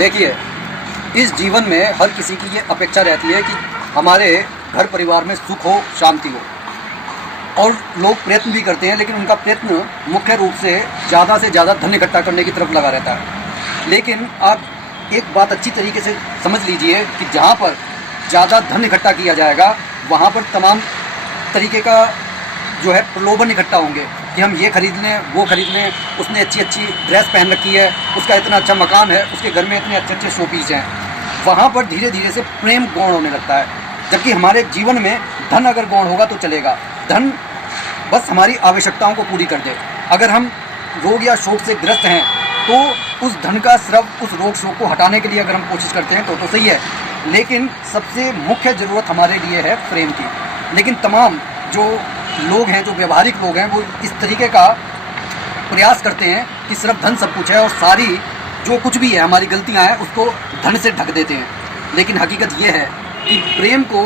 देखिए, इस जीवन में हर किसी की ये अपेक्षा रहती है कि हमारे घर परिवार में सुख हो, शांति हो, और लोग प्रयत्न भी करते हैं, लेकिन उनका प्रयत्न मुख्य रूप से ज़्यादा धन इकट्ठा करने की तरफ लगा रहता है। लेकिन आप एक बात अच्छी तरीके से समझ लीजिए कि जहाँ पर ज़्यादा धन इकट्ठा किया जाएगा, वहाँ पर तमाम तरीके का जो है प्रलोभन इकट्ठा होंगे कि हम ये खरीद लें, वो खरीद लें, उसने अच्छी अच्छी ड्रेस पहन रखी है, उसका इतना अच्छा मकान है, उसके घर में इतने अच्छे अच्छे शोपीस हैं। वहाँ पर धीरे धीरे से प्रेम गौण होने लगता है। जबकि हमारे जीवन में धन अगर गौण होगा तो चलेगा, धन बस हमारी आवश्यकताओं को पूरी कर दे। अगर हम रोग या शोक से ग्रस्त हैं तो उस धन का स्राव, उस रोग शोक को हटाने के लिए अगर हम कोशिश करते हैं तो सही है, लेकिन सबसे मुख्य ज़रूरत हमारे लिए है प्रेम की। लेकिन तमाम जो लोग हैं, जो व्यवहारिक लोग हैं, वो इस तरीके का प्रयास करते हैं कि सिर्फ धन सब कुछ है और सारी जो कुछ भी है हमारी गलतियां हैं उसको धन से ढक देते हैं। लेकिन हकीकत ये है कि प्रेम को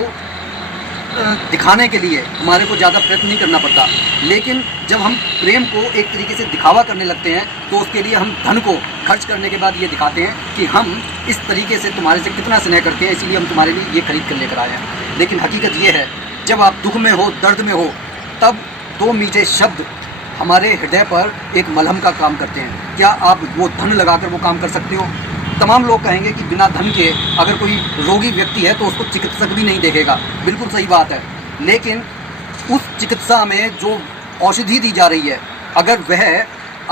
दिखाने के लिए हमारे को ज़्यादा प्रयत्न नहीं करना पड़ता, लेकिन जब हम प्रेम को एक तरीके से दिखावा करने लगते हैं तो उसके लिए हम धन को खर्च करने के बाद ये दिखाते हैं कि हम इस तरीके से तुम्हारे से कितना स्नेह करते हैं, इसीलिए हम तुम्हारे लिए ये खरीद कर लेकर आए हैं। लेकिन हकीकत ये है, जब आप दुख में हो, दर्द में हो, तब दो मीठे शब्द हमारे हृदय पर एक मलहम का काम करते हैं। क्या आप वो धन लगाकर वो काम कर सकते हो? तमाम लोग कहेंगे कि बिना धन के अगर कोई रोगी व्यक्ति है तो उसको चिकित्सक भी नहीं देखेगा। बिल्कुल सही बात है, लेकिन उस चिकित्सा में जो औषधि दी जा रही है, अगर वह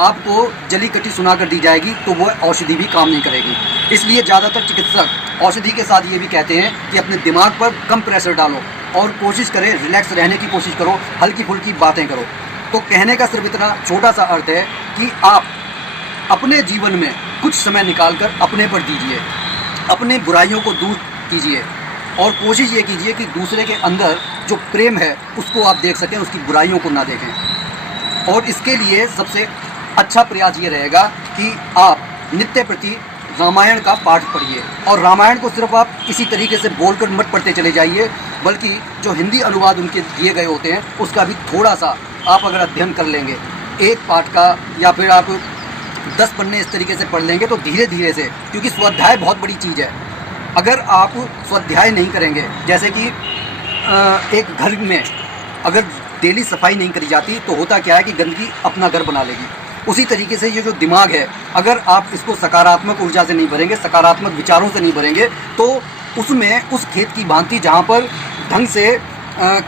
आपको जली कटी सुना कर दी जाएगी तो वह औषधि भी काम नहीं करेगी। इसलिए ज़्यादातर चिकित्सक औषधि के साथ ये भी कहते हैं कि अपने दिमाग पर कम प्रेशर डालो और कोशिश करें, रिलैक्स रहने की कोशिश करो, हल्की फुल्की बातें करो। तो कहने का सिर्फ इतना छोटा सा अर्थ है कि आप अपने जीवन में कुछ समय निकालकर अपने पर दीजिए, अपने बुराइयों को दूर कीजिए और कोशिश ये कीजिए कि दूसरे के अंदर जो प्रेम है उसको आप देख सकें, उसकी बुराइयों को ना देखें। और इसके लिए सबसे अच्छा प्रयास ये रहेगा कि आप नित्य प्रति रामायण का पाठ पढ़िए। और रामायण को सिर्फ आप इसी तरीके से बोलकर मत पढ़ते चले जाइए, बल्कि जो हिंदी अनुवाद उनके दिए गए होते हैं उसका भी थोड़ा सा आप अगर अध्ययन कर लेंगे, एक पाठ का या फिर आप 10 पन्ने इस तरीके से पढ़ लेंगे तो धीरे धीरे से, क्योंकि स्वाध्याय बहुत बड़ी चीज़ है। अगर आप स्वाध्याय नहीं करेंगे, जैसे कि एक घर में अगर डेली सफाई नहीं करी जाती तो होता क्या है कि गंदगी अपना घर बना लेगी। उसी तरीके से ये जो दिमाग है, अगर आप इसको सकारात्मक ऊर्जा से नहीं भरेंगे, सकारात्मक विचारों से नहीं भरेंगे, तो उसमें उस खेत की भांति जहाँ पर ढंग से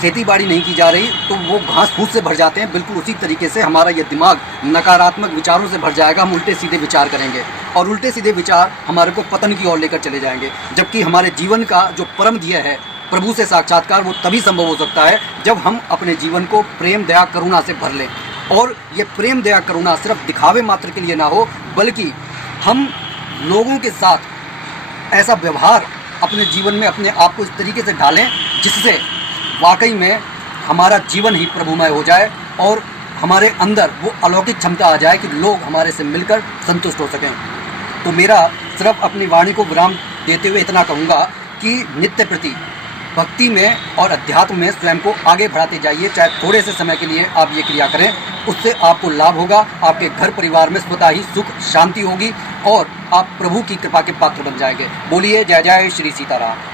खेती बाड़ी नहीं की जा रही तो वो घास फूस से भर जाते हैं। बिल्कुल उसी तरीके से हमारा ये दिमाग नकारात्मक विचारों से भर जाएगा। हम उल्टे सीधे विचार करेंगे और उल्टे सीधे विचार हमारे को पतन की ओर लेकर चले जाएंगे। जबकि हमारे जीवन का जो परम ध्येय है, प्रभु से साक्षात्कार, वो तभी संभव हो सकता है जब हम अपने जीवन को प्रेम, दया, करुणा से भर लें। और ये प्रेम, दया, करुणा सिर्फ दिखावे मात्र के लिए ना हो, बल्कि हम लोगों के साथ ऐसा व्यवहार अपने जीवन में अपने आप को इस तरीके से डालें जिससे वाकई में हमारा जीवन ही प्रभुमय हो जाए और हमारे अंदर वो अलौकिक क्षमता आ जाए कि लोग हमारे से मिलकर संतुष्ट हो सकें। तो मेरा सिर्फ अपनी वाणी को विराम देते हुए इतना कहूँगा कि नित्य प्रति भक्ति में और अध्यात्म में स्वयं को आगे बढ़ाते जाइए। चाहे थोड़े से समय के लिए आप ये क्रिया करें, उससे आपको लाभ होगा। आपके घर परिवार में स्वतः ही सुख शांति होगी और आप प्रभु की कृपा के पात्र बन जाएंगे। बोलिए जय जय श्री सीताराम।